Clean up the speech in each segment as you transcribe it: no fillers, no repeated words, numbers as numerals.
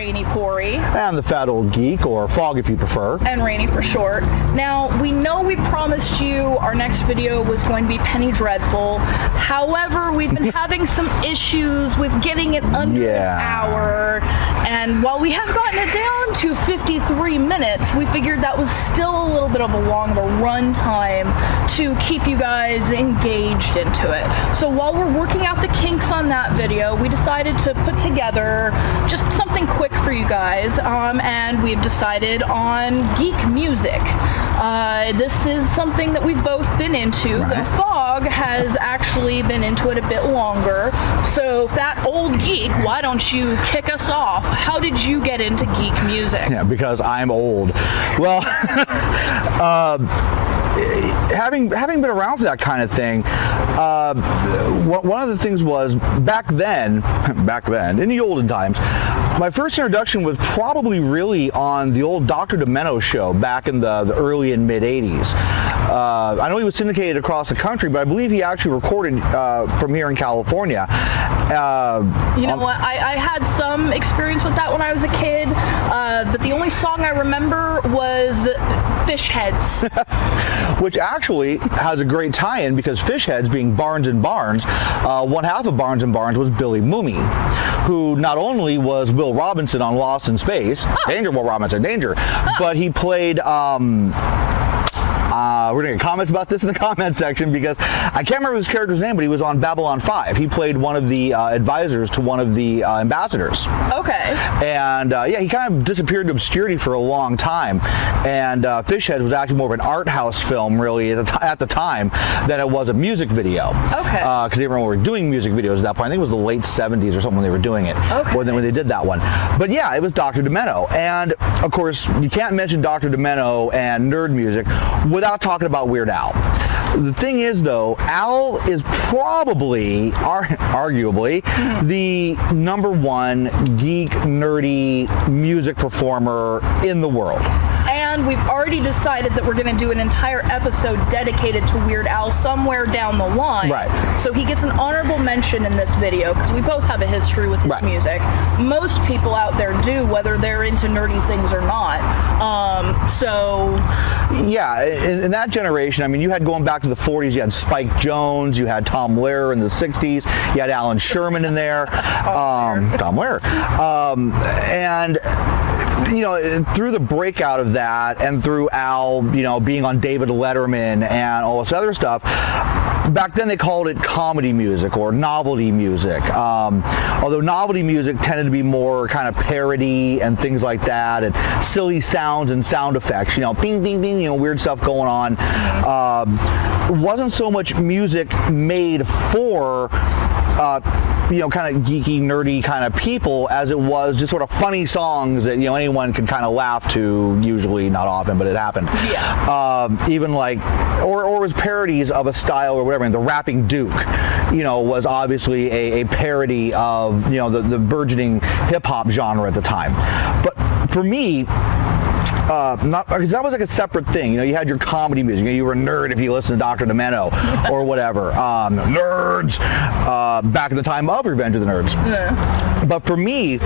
Rainy Pori. And the Fat Old Geek, or Fog if you prefer. And Rainy for short. Now, we know we promised you our next video was going to be Penny Dreadful. However, we've been having some issues with getting it under an hour. And while we have gotten it down to 53 minutes, we figured that was still a little bit of a long of a run time to keep you guys engaged into it. So while we're working out the kinks on that video, we decided to put together just something quick for you guys, and we've decided on geek music. This is something that we've both been into. The Fog has actually been into it a bit longer. So, Fat Old Geek, why don't you kick us off? How did you get into geek music? Yeah, because I'm old. Well, having been around for that kind of thing, one of the things was back then, in the olden times, my first introduction was probably really on the old Dr. Demento show back in the early and mid 80s. I know he was syndicated across the country, but I believe he actually recorded from here in California. You know what? I had some experience with that when I was a kid, but the only song I remember was Fish Heads. Which actually has a great tie-in because Fish Heads being Barnes and Barnes, one half of Barnes and Barnes was Billy Mooney, who not only was Will Robinson on Lost in Space, Danger Will Robinson, Danger, but he played we're going to get comments about this in the comment section because I can't remember his character's name, but he was on Babylon 5. He played one of the advisors to one of the ambassadors. Okay. And yeah, he kind of disappeared into obscurity for a long time. And Fish Heads was actually more of an art house film, really, at the time, than it was a music video. Okay. Because they were doing music videos at that point. I think it was the late 70s or something when they were doing it. Okay. When they did that one. But yeah, it was Dr. Demento. And of course, you can't mention Dr. Demento and nerd music without talking about Weird Al. The thing is, though, Al is probably, arguably, the #1 geek, nerdy music performer in the world. And we've already decided that we're going to do an entire episode dedicated to Weird Al somewhere down the line. Right. So he gets an honorable mention in this video because we both have a history with his music. Most people out there do, whether they're into nerdy things or not. Yeah, in that generation, I mean, you had going back to the 40s, you had Spike Jonze, you had Tom Lehrer in the 60s, you had Alan Sherman in there. Tom Lehrer. And you know, through the breakout of that and through Al, you know, being on David Letterman and all this other stuff, back then they called it comedy music or novelty music. Although novelty music tended to be more kind of parody and things like that, and silly sounds and sound effects, you know, bing, bing, bing, you know, weird stuff going on. Wasn't so much music made for you know, kind of geeky, nerdy kind of people as it was just sort of funny songs that, you know, anyone could kind of laugh to, usually, not often, but it happened. Yeah. Even like, or it was parodies of a style or whatever. And the Rapping Duke, you know, was obviously a parody of, you know, the burgeoning hip-hop genre at the time. But for me, not because that was like a separate thing. You know, you had your comedy music. You were a nerd if you listened to Dr. Demento or whatever. Nerds back in the time of Revenge of the Nerds. Yeah. But for me,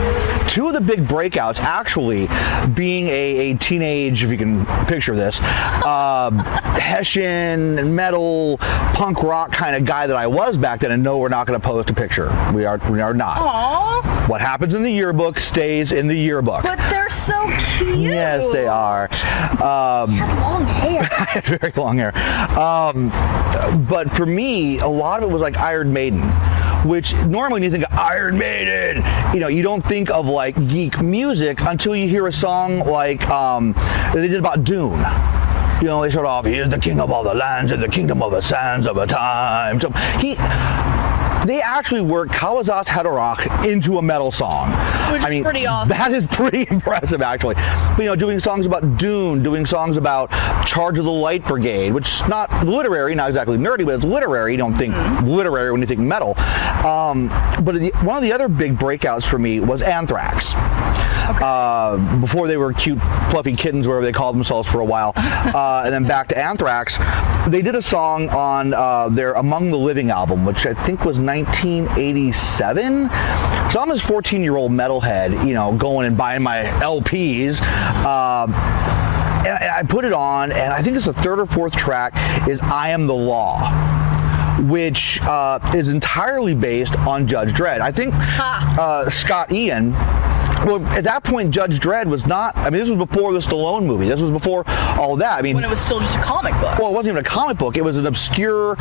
two of the big breakouts, actually, being a teenage, if you can picture this, Hessian, metal, punk rock kind of guy that I was back then, and no, we're not going to post a picture. We are not. Aww. What happens in the yearbook stays in the yearbook. But they're so cute. Yes, they are. You have long hair. I have very long hair. But for me, a lot of it was like Iron Maiden, which normally when you think of Iron Maiden, you know, you don't think of like geek music until you hear a song like they did about Dune. You know, they start off, he is the king of all the lands and the kingdom of the sands of a time. So they actually worked Kawasas Haderach into a metal song. Which is pretty awesome. That is pretty impressive, actually. But, you know, doing songs about Dune, doing songs about Charge of the Light Brigade, which is not literary, not exactly nerdy, but it's literary. You don't think literary when you think metal. But one of the other big breakouts for me was Anthrax. Okay. Before they were cute, fluffy kittens, wherever they called themselves for a while. And then back to Anthrax. They did a song on their Among the Living album, which I think was 1987. So I'm this 14-year-old metalhead metalhead, you know, going and buying my LPs. And I put it on, and I think it's the third or fourth track is I Am the Law, which is entirely based on Judge Dredd. I think Scott Ian, well, at that point, Judge Dredd was not, I mean, this was before the Stallone movie. This was before all that. I mean, when it was still just a comic book. Well, it wasn't even a comic book. It was an obscure,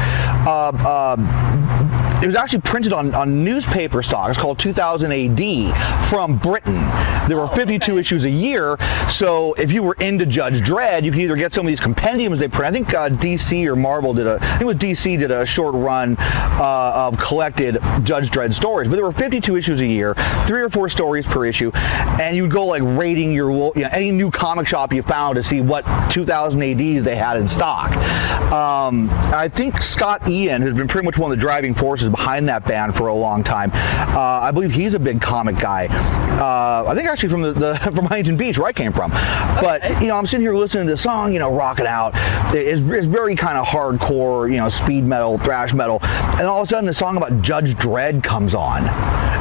it was actually printed on newspaper stock. It's called 2000 AD from Britain. There were 52 issues a year, so if you were into Judge Dredd, you could either get some of these compendiums they print. I think DC or Marvel did I think it was DC did a short run of collected Judge Dredd stories, but there were 52 issues a year, 3 or 4 stories per issue, and you would go like rating your, you know, any new comic shop you found to see what 2000 ADs they had in stock. I think Scott Ian has been pretty much one of the driving forces behind that band for a long time. I believe he's a big comic guy. I think actually from Huntington Beach, where I came from. But you know, I'm sitting here listening to this song, you know, rocking out. It's very kind of hardcore, you know, speed metal, thrash metal, and all of a sudden the song about Judge Dredd comes on,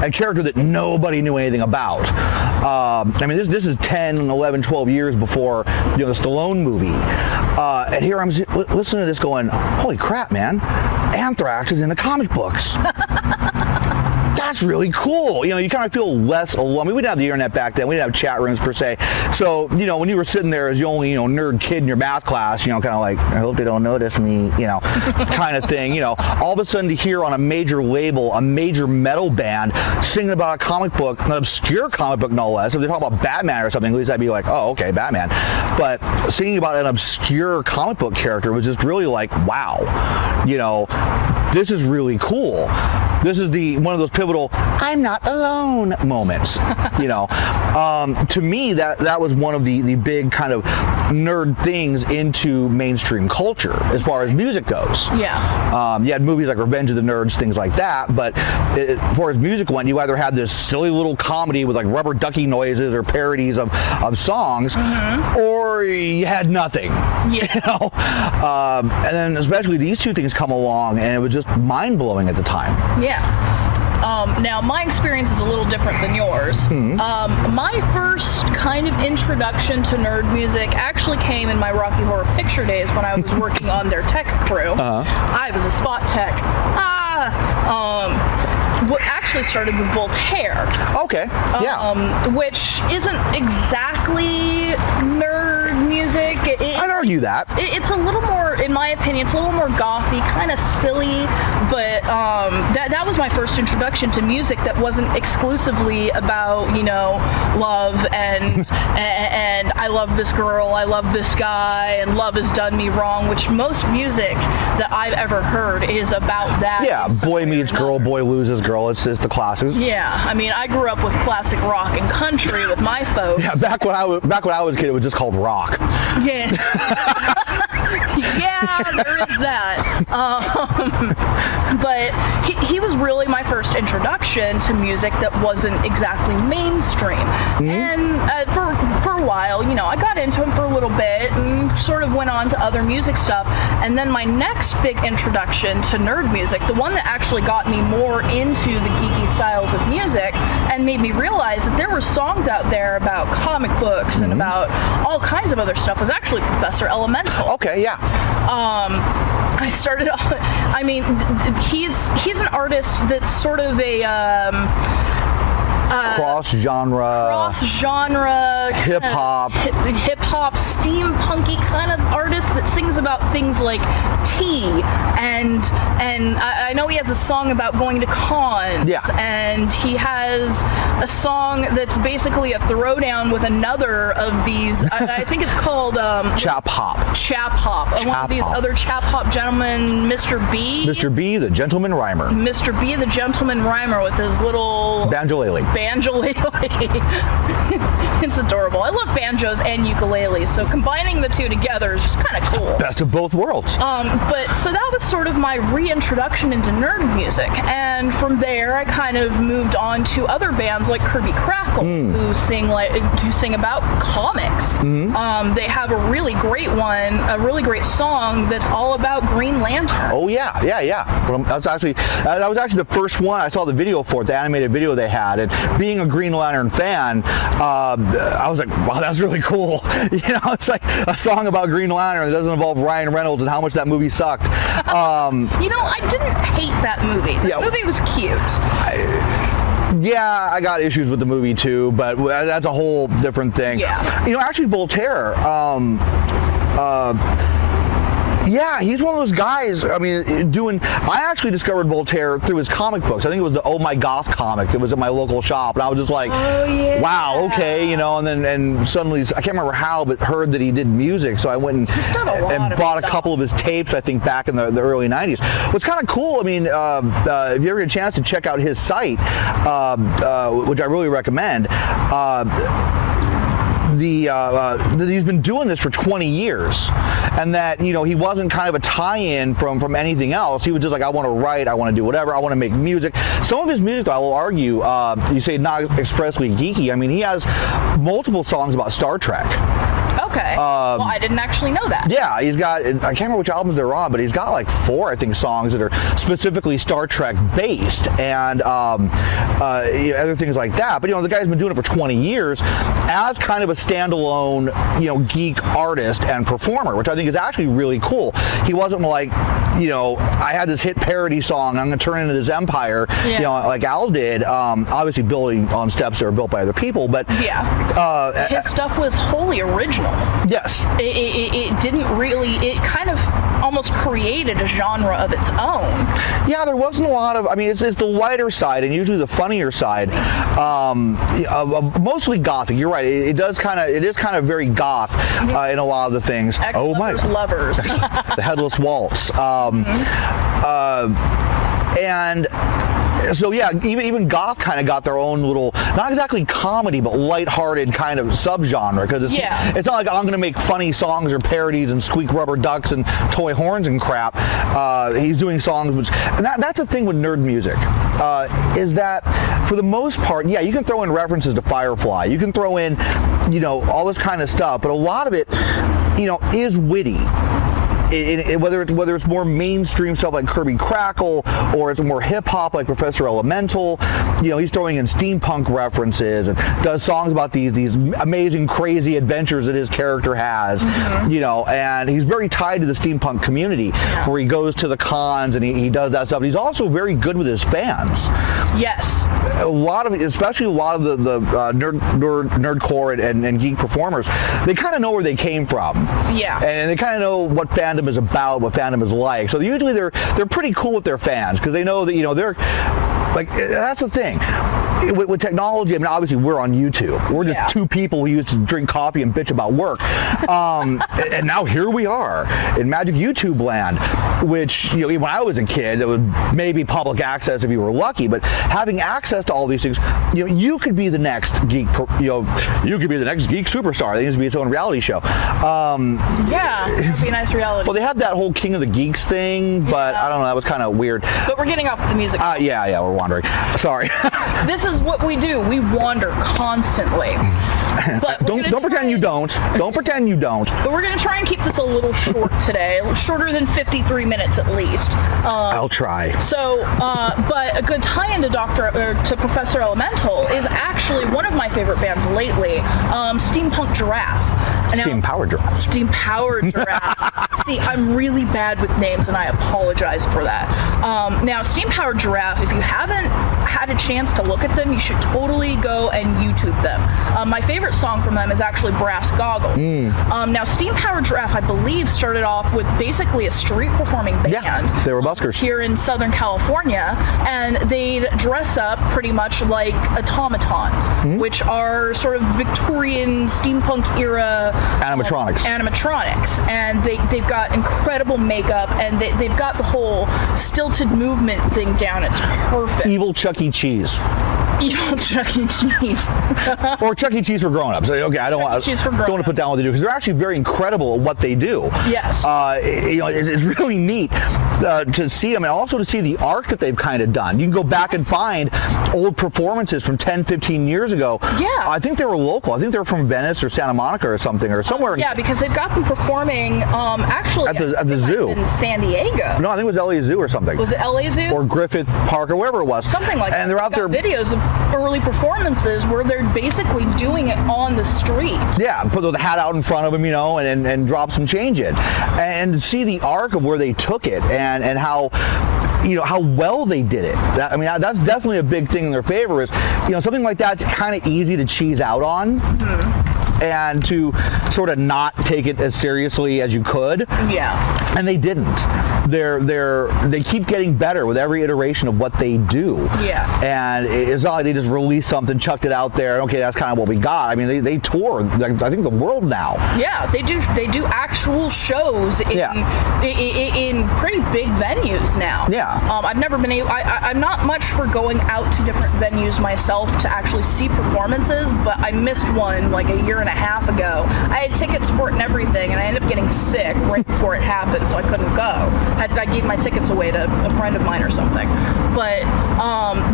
a character that nobody knew anything about. I mean, this is 10, 11, 12 years before, you know, the Stallone movie. And here I'm listening to this going, holy crap, man, Anthrax is in the comic books. That's really cool. You know, you kind of feel less alone. I mean, we didn't have the internet back then. We didn't have chat rooms per se. So, you know, when you were sitting there as the only, you know, nerd kid in your math class, you know, kind of like, I hope they don't notice me, you know, kind of thing. You know, all of a sudden to hear on a major label, a major metal band singing about a comic book, an obscure comic book no less. If they're talking about Batman or something, at least I'd be like, oh, okay, Batman. But singing about an obscure comic book character was just really like, wow, you know, this is really cool. This is one of those pivotal "I'm not alone" moments. You know, to me that was one of the big kind of nerd things into mainstream culture as far as music goes. Yeah. You had movies like Revenge of the Nerds, things like that. But as far as music went, you either had this silly little comedy with like rubber ducky noises or parodies of songs, or you had nothing. Yeah. You know, and then especially these two things come along, and it was just mind blowing at the time. Yeah. Now, my experience is a little different than yours. My first kind of introduction to nerd music actually came in my Rocky Horror Picture days when I was working on their tech crew. I was a spot tech. What actually started with Voltaire. Okay, yeah. Which isn't exactly nerd music. I'd argue that. It's a little more, in my opinion, it's a little more gothy, kind of silly, but that was my first introduction to music that wasn't exclusively about, you know, love and I love this girl, I love this guy, and love has done me wrong, which most music that I've ever heard is about that. Yeah, boy meets girl, boy loses girl. It's the classics. Yeah, I mean, I grew up with classic rock and country with my folks. Yeah, back when I was a kid, it was just called rock. Yeah. Yeah, there is that. But he was really my first introduction to music that wasn't exactly mainstream. And for a while, you know, I got into him for a little bit and sort of went on to other music stuff. And then my next big introduction to nerd music, the one that actually got me more into the geeky styles of music and made me realize that there were songs out there about comic books and about all kinds of other stuff, was actually Professor Elemental. Okay, yeah. I started, I mean, he's an artist that's sort of a cross-genre, hip-hop, steampunky kind of artist that sings about things like tea, and I know he has a song about going to cons, and he has a song that's basically a throwdown with another of these, I think it's called Chap Hop. One of these other Chap Hop gentlemen, Mr. B, the gentleman rhymer. Mr. B, the gentleman rhymer, with his little banjolele. It's adorable. I love banjos and ukuleles, so combining the two together is just kind of cool. Best of both worlds. But so that was sort of my reintroduction into nerd music, and from there I kind of moved on to other bands like Kirby Crackle, who sing about comics. They have a really great song that's all about Green Lantern. Oh yeah. That was actually the first one I saw the video for, the animated video they had, and being a Green Lantern fan, I was like, wow, that's really cool. It's like a song about Green Lantern that doesn't involve Ryan Reynolds and how much that movie sucked. I didn't hate that movie. The movie was cute. Yeah, I got issues with the movie too, but that's a whole different thing. Yeah. Actually, Voltaire. Yeah, he's one of those guys. I mean, I actually discovered Voltaire through his comic books. I think it was the Oh My Goth comic that was at my local shop, and I was just like, wow, okay, and suddenly, I can't remember how, but heard that he did music, so I went and bought a couple of his tapes, I think, back in the early 90s. What's kind of cool, I mean, if you ever get a chance to check out his site, which I really recommend, he's been doing this for 20 years, and that he wasn't kind of a tie-in from anything else. He was just like, I want to write, I want to do whatever, I want to make music. Some of his music, though, I will argue, you say not expressly geeky. I mean, he has multiple songs about Star Trek. Okay. Well, I didn't actually know that. Yeah, he's got, I can't remember which albums they're on, but he's got like 4, I think, songs that are specifically Star Trek based, and other things like that. But the guy's been doing it for 20 years as kind of a standalone, geek artist and performer, which I think is actually really cool. He wasn't like, I had this hit parody song, I'm going to turn into this empire, like Al did. Obviously building on steps that are built by other people, but his stuff was wholly original. Yes. It didn't really, it kind of almost created a genre of its own. Yeah, there wasn't a lot of, I mean, it's the lighter side and usually the funnier side, mostly gothic. You're right. It is kind of very goth in a lot of the things. Ex-lovers, lovers. The Headless Waltz. And so yeah, even goth kind of got their own little, not exactly comedy, but lighthearted kind of subgenre, because it's not like I'm going to make funny songs or parodies and squeak rubber ducks and toy horns and crap. He's doing songs, and that's the thing with nerd music, is that for the most part, yeah, you can throw in references to Firefly, you can throw in, all this kind of stuff, but a lot of it, is witty. Whether it's more mainstream stuff like Kirby Crackle, or it's more hip hop like Professor Elemental, he's throwing in steampunk references and does songs about these amazing, crazy adventures that his character has, and he's very tied to the steampunk community, where he goes to the cons and he does that stuff. He's also very good with his fans. Yes. Especially a lot of the nerdcore and geek performers, they kind of know where they came from. Yeah. And they kind of know what fandom is about, what fandom is like. So usually they're pretty cool with their fans, because they know that they're like, that's the thing with technology. I mean, obviously we're on YouTube. We're just two people who used to drink coffee and bitch about work, and now here we are in magic YouTube land, which when I was a kid, it would maybe public access if you were lucky, but having access to all these things, you could be the next geek, you could be the next geek superstar. It needs to be its own reality show. Yeah, it would be a nice reality. Well, they had that whole King of the Geeks thing, but I don't know, that was kind of weird. But we're getting off the music. Yeah, we're wandering. Sorry. This is what we do. We wander constantly. But don't pretend you don't. Don't pretend you don't. But we're going to try and keep this a little short today, shorter than 53 minutes at least. I'll try. So, but a good tie-in to Professor Elemental is actually one of my favorite bands lately, Steampunk Giraffe. Steam-powered Giraffe. Steam-powered Giraffe. See, I'm really bad with names, and I apologize for that. Now, Steam-powered Giraffe, if you haven't had a chance to look at them, you should totally go and YouTube them. My favorite song from them is actually Brass Goggles. Now, Steam-powered Giraffe, I believe, started off with basically a street performing band. Yeah, they were buskers. Here in Southern California, and they'd dress up pretty much like automatons, which are sort of Victorian steampunk era animatronics, and they've got incredible makeup, and they've got the whole stilted movement thing down. It's perfect. Evil Chuck E. Cheese. Evil Chuck E. Cheese. Or Chuck E. Cheese for grown-ups. Okay, I don't want to put down what they do, because they're actually very incredible at what they do. Yes. It's really neat to see them, and also to see the arc that they've kind of done. You can go back and find old performances from 10, 15 years ago. Yeah. I think they were local. I think they were from Venice or Santa Monica or something, or somewhere. Yeah, because they've got them performing actually at the zoo in San Diego. No, I think it was LA Zoo or something. Was it LA Zoo? Or Griffith Park or wherever it was. Something like that. And they're out there. Videos of early performances where they're basically doing it on the street. Yeah, put the hat out in front of them, and drop some change in, and see the arc of where they took it, and how how well they did it. That's definitely a big thing in their favor. Is something like that's kind of easy to cheese out on. And to sort of not take it as seriously as you could. Yeah. And they didn't. They keep getting better with every iteration of what they do. Yeah. And it's not like they just released something, chucked it out there, okay, that's kind of what we got. They tour, I think, the world now. Yeah, they do actual shows in pretty big venues now. Yeah. I've never been able, I'm not much for going out to different venues myself to actually see performances, but I missed one like a year and a half ago. I had tickets for it and everything, and I ended up getting sick right before it happened, so I couldn't go. I gave my tickets away to a friend of mine or something. But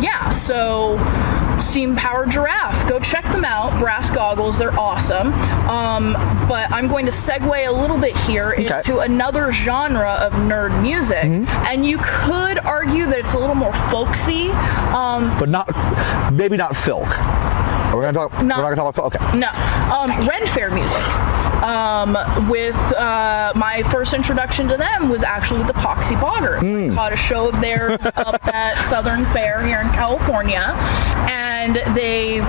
yeah, so Steam Powered Giraffe, go check them out. Brass goggles, they're awesome. But I'm going to segue a little bit here into another genre of nerd music, and you could argue that it's a little more folksy, but maybe not filk. We're not going to talk about. Okay. No. Ren Fair music. With my first introduction to them was actually with the Poxy Boggers. I caught a show of theirs up at Southern Fair here in California, and they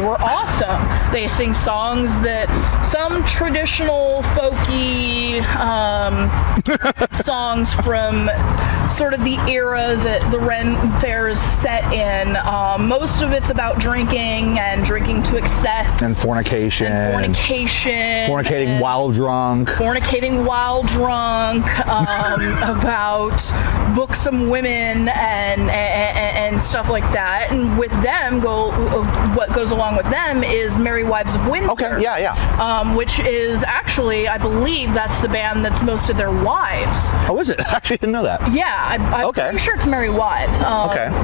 were awesome. They sing songs that some traditional folky songs from sort of the era that the Ren Fair is set in. Most of it's about drinking to excess. And fornication. Fornicating while drunk. About buxom women and stuff like that. And with them, what goes along with them is Merry Wives of Windsor. Okay, yeah. Which is actually, I believe that's the band that's most of their wives. Oh, is it? I actually didn't know that. Yeah, I'm pretty sure it's Merry Wives.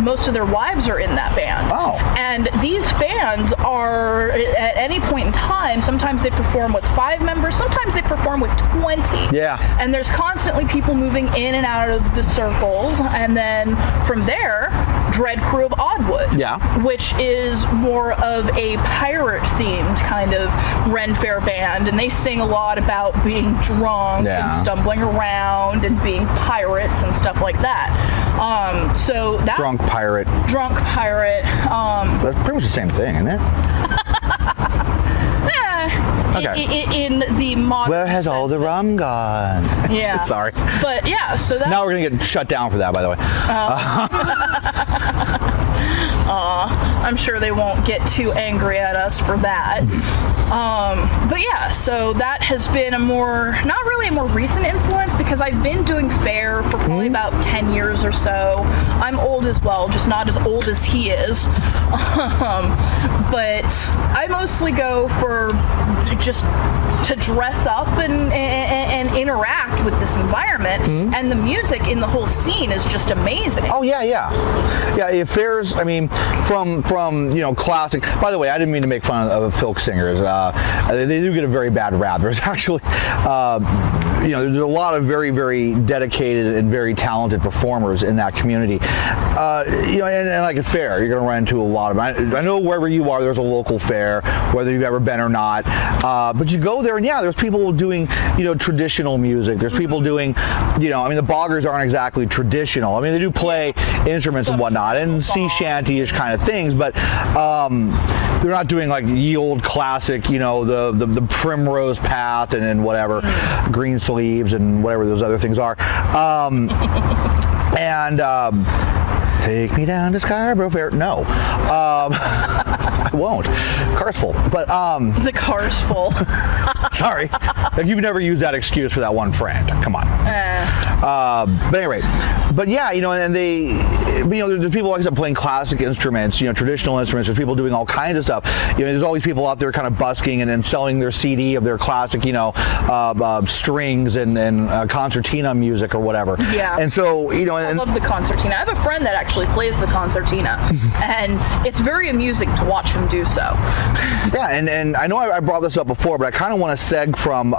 Most of their wives are in that band. Oh. And these bands are, at any point in time, sometimes they perform with 5 members, sometimes they perform with 20. Yeah. And there's constantly people moving in and out of the circles. And then from there, Dread Crew of Oddwood. Yeah. Which is more of a pirate-themed kind of Ren Fair band. And they sing a lot about being drunk and stumbling around and being pirates and stuff like that. So that Drunk pirate. That's pretty much the same thing, isn't it? In the modern Where has all the rum gone? Yeah. Sorry. But yeah, so that. Now we're going to get shut down for that, by the way. I'm sure they won't get too angry at us for that. But yeah, so that has been not really a more recent influence, because I've been doing fair for probably about 10 years or so. I'm old as well, just not as old as he is. But I mostly go for just to dress up and interact with this environment, and the music in the whole scene is just amazing. Oh yeah. Fairs. From classic. By the way, I didn't mean to make fun of folk singers. They do get a very bad rap. There's actually, there's a lot of very, very dedicated and very talented performers in that community. And like a fair, you're going to run into a lot of them. I know wherever you are, there's a local fair, whether you've ever been or not. But you go there, and there's people doing, traditional music. There's people doing, the boggers aren't exactly traditional. They do play instruments and whatnot, and sea shanty-ish kind of things, but they're not doing like ye old classic, the Primrose Path and whatever, Green Sleeves and whatever those other things are. Take me down to Scarborough Fair. No. I won't. Car's full. But the car's full. Sorry. If you've never used that excuse for that one friend. Come on. But anyway. But yeah, and there's people, like I said, playing classic instruments, traditional instruments. There's people doing all kinds of stuff. There's all these people out there kind of busking and then selling their CD of their classic, strings and concertina music or whatever. Yeah. And so, I love the concertina. I have a friend that actually plays the concertina, and it's very amusing to watch him do so. Yeah, and I know I brought this up before, but I kind of want to seg from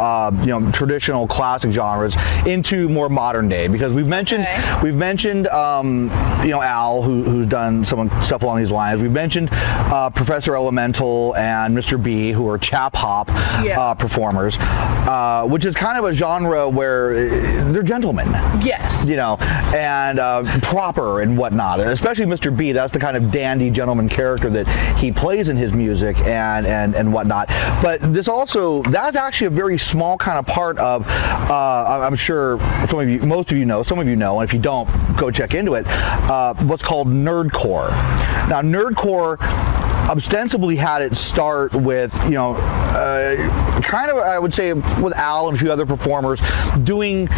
traditional classic genres into more modern day, because we've mentioned Al, who's done some stuff along these lines. We've mentioned Professor Elemental and Mr. B, who are chap hop performers, which is kind of a genre where they're gentlemen. Yes. And proper and whatnot. Especially Mr. B, that's the kind of dandy gentleman character that he plays in his music and whatnot. But that's actually a very small kind of part of, I'm sure most of you know, some of you know, and if you don't, go check into it, what's called nerdcore. Now, nerdcore ostensibly had its start with, kind of, I would say, with Al and a few other performers doing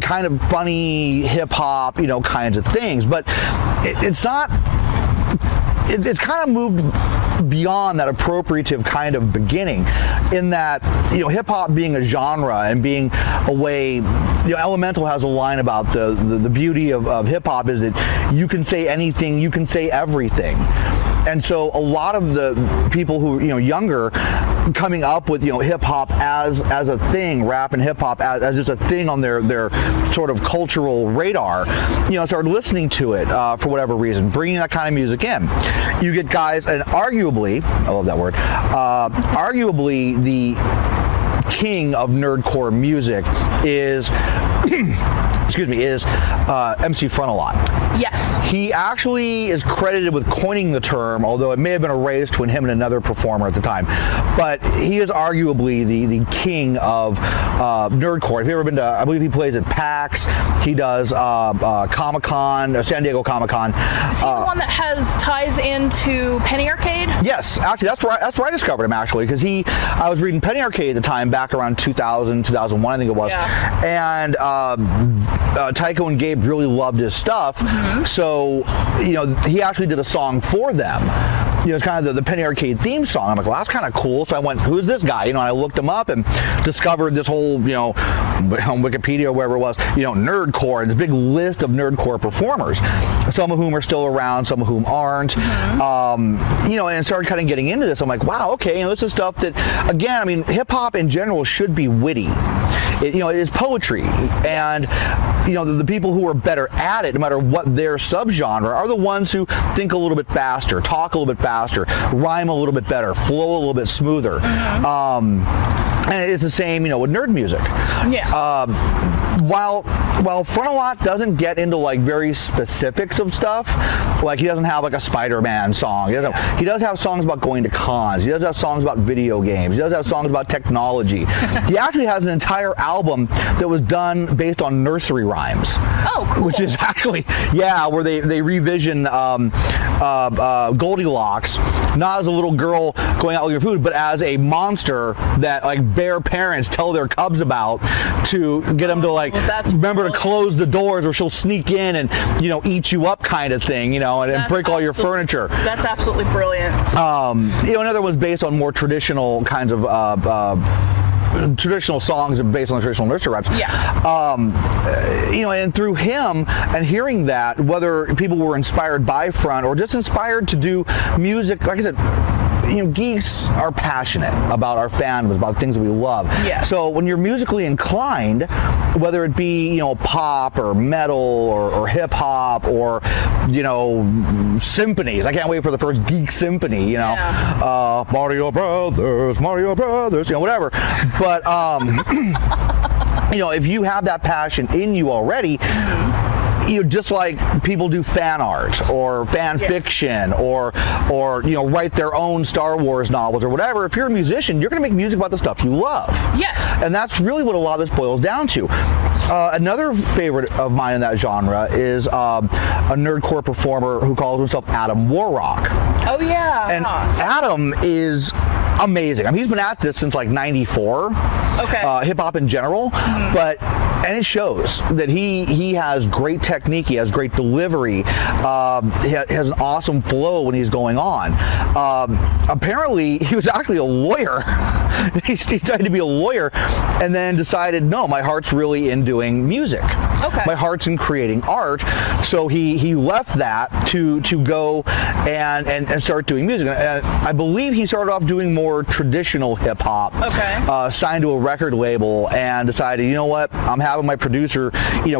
kind of funny hip-hop, kinds of things. But it's kind of moved beyond that appropriative kind of beginning, in that hip-hop being a genre and being a way, Elemental has a line about the beauty of hip-hop is that you can say anything, you can say everything. And so a lot of the people who younger, coming up with hip hop as a thing, rap and hip hop as just a thing on their sort of cultural radar, started listening to it for whatever reason, bringing that kind of music in. You get guys, and arguably, I love that word, arguably the king of nerdcore music is MC Frontalot. Yes. He actually is credited with coining the term, although it may have been erased when him and another performer at the time. But he is arguably the king of nerdcore. If you've ever been to, I believe he plays at PAX. He does Comic-Con, San Diego Comic-Con. Is he the one that has ties into Penny Arcade? Yes, actually, that's where I discovered him, actually, because I was reading Penny Arcade at the time, back around 2000, 2001, I think it was. Yeah. And Tycho and Gabe really loved his stuff, so he actually did a song for them. It's kind of the Penny Arcade theme song. I'm like, well, that's kind of cool. So I went, who's this guy? And I looked him up and discovered this whole, on Wikipedia or wherever it was, nerdcore, and this big list of nerdcore performers, some of whom are still around, some of whom aren't. And started kind of getting into this. I'm like, wow, okay, this is stuff that, again, hip hop in general should be witty. It is poetry, and the people who are better at it, no matter what their subgenre, are the ones who think a little bit faster, talk a little bit faster, rhyme a little bit better, flow a little bit smoother. And it's the same, with nerd music. Yeah. While Frontalot doesn't get into like very specifics of stuff, like he doesn't have like a Spider-Man song. He does have songs about going to cons. He does have songs about video games. He does have songs about technology. He actually has an entire album that was done based on nursery rhymes. Oh, cool. Which is actually, where they revision Goldilocks, not as a little girl going out looking for food, but as a monster that like bear parents tell their cubs about to get them to remember to close the doors or she'll sneak in and eat you up kind of thing, and break all your furniture. That's absolutely brilliant. Another one's based on more traditional kinds of traditional songs based on the traditional nursery rhymes. Yeah. And through him and hearing that, whether people were inspired by Front or just inspired to do music, like I said, geeks are passionate about our fandoms, about things that we love. Yeah. So when you're musically inclined, whether it be pop or metal or hip hop or symphonies, I can't wait for the first Geek symphony. Mario Brothers, whatever. But if you have that passion in you already, just like people do fan art or fan fiction or write their own Star Wars novels or whatever, if you're a musician, you're going to make music about the stuff you love. Yes. And that's really what a lot of this boils down to. Another favorite of mine in that genre is a nerdcore performer who calls himself Adam Warrock. Oh, yeah. And Adam is amazing. He's been at this since like '94. Okay. Hip hop in general, but And it shows that he has great technique, he has great delivery, he has an awesome flow when he's going on. Apparently, he was actually a lawyer. He decided to be a lawyer and then decided, no, my heart's really in doing music. Okay. My heart's in creating art. So he left that to go and start doing music. And I believe he started off doing more traditional hip hop. Okay. Signed to a record label and decided, you know what, I'm having my producer,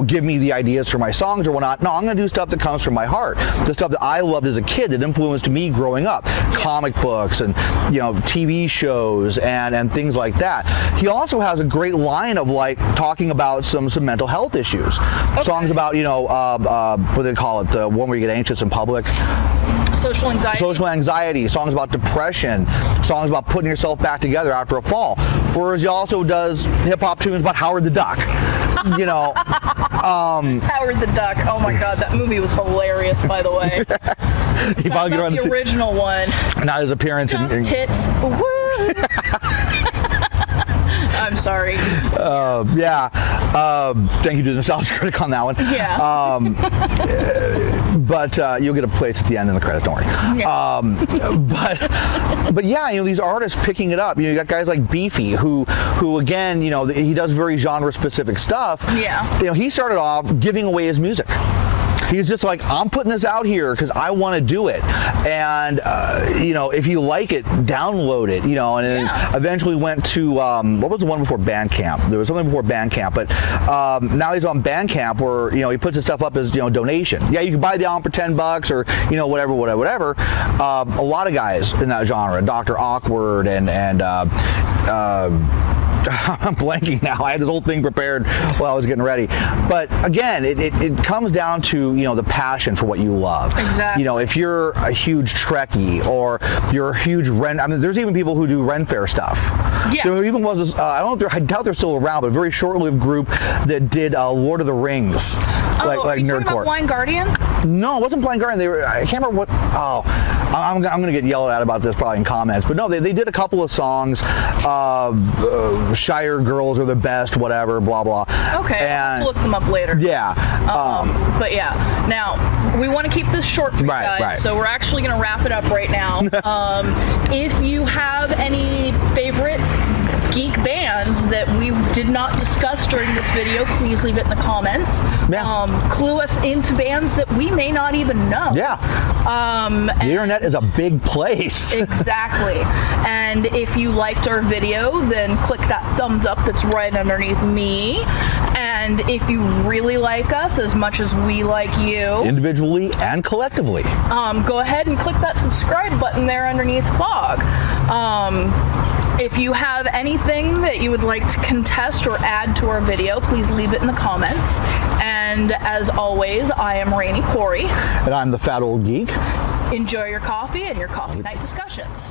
give me the ideas for my songs or whatnot. No, I'm going to do stuff that comes from my heart. The stuff that I loved as a kid that influenced me growing up. Comic books and, TV shows and things like that. He also has a great line of talking about some mental health issues. Okay. Songs about, what do they call it? The one where you get anxious in public. Social anxiety. Social anxiety, songs about depression, songs about putting yourself back together after a fall. Whereas he also does hip-hop tunes about Howard the Duck. Howard the Duck. Oh my God, that movie was hilarious, by the way. He Not the original one. Not his appearance in tits. Woo. I'm sorry. Thank you to the Nostalgia Critic on that one. Yeah. But you'll get a place at the end in the credits, don't worry. Yeah. But yeah, these artists picking it up. You got guys like Beefy, who again, he does very genre-specific stuff. Yeah. He started off giving away his music. He's just like, I'm putting this out here because I want to do it, and if you like it, download it. And then eventually went to what was the one before Bandcamp? There was something before Bandcamp, but now he's on Bandcamp where he puts his stuff up as donation. Yeah, you can buy the album for $10 or whatever. A lot of guys in that genre, Dr. Awkward and I'm blanking now. I had this whole thing prepared while I was getting ready. But again, it comes down to, the passion for what you love. Exactly. If you're a huge Trekkie or you're a huge there's even people who do Ren Fair stuff. Yeah. There even was this, I doubt they're still around, but a very short-lived group that did Lord of the Rings. Like Nerdcore. About Blind Guardian? No, it wasn't Blind Guardian. I can't remember what. I'm going to get yelled at about this probably in comments. But no, they did a couple of songs. Shire Girls are the best, whatever, blah, blah. Okay, I'll have to look them up later. Yeah. But yeah, now, we want to keep this short for you guys, right. So we're actually going to wrap it up right now. If you have any favorite geek bands that we did not discuss during this video, please leave it in the comments. Yeah. Clue us into bands that we may not even know. Yeah. The internet is a big place. Exactly. And if you liked our video, then click that thumbs up that's right underneath me. And if you really like us as much as we like you, individually and collectively, go ahead and click that subscribe button there underneath Fog. If you have anything that you would like to contest or add to our video, please leave it in the comments. And as always, I am Rainey Corey. And I'm the Fat Old Geek. Enjoy your coffee and your coffee night discussions.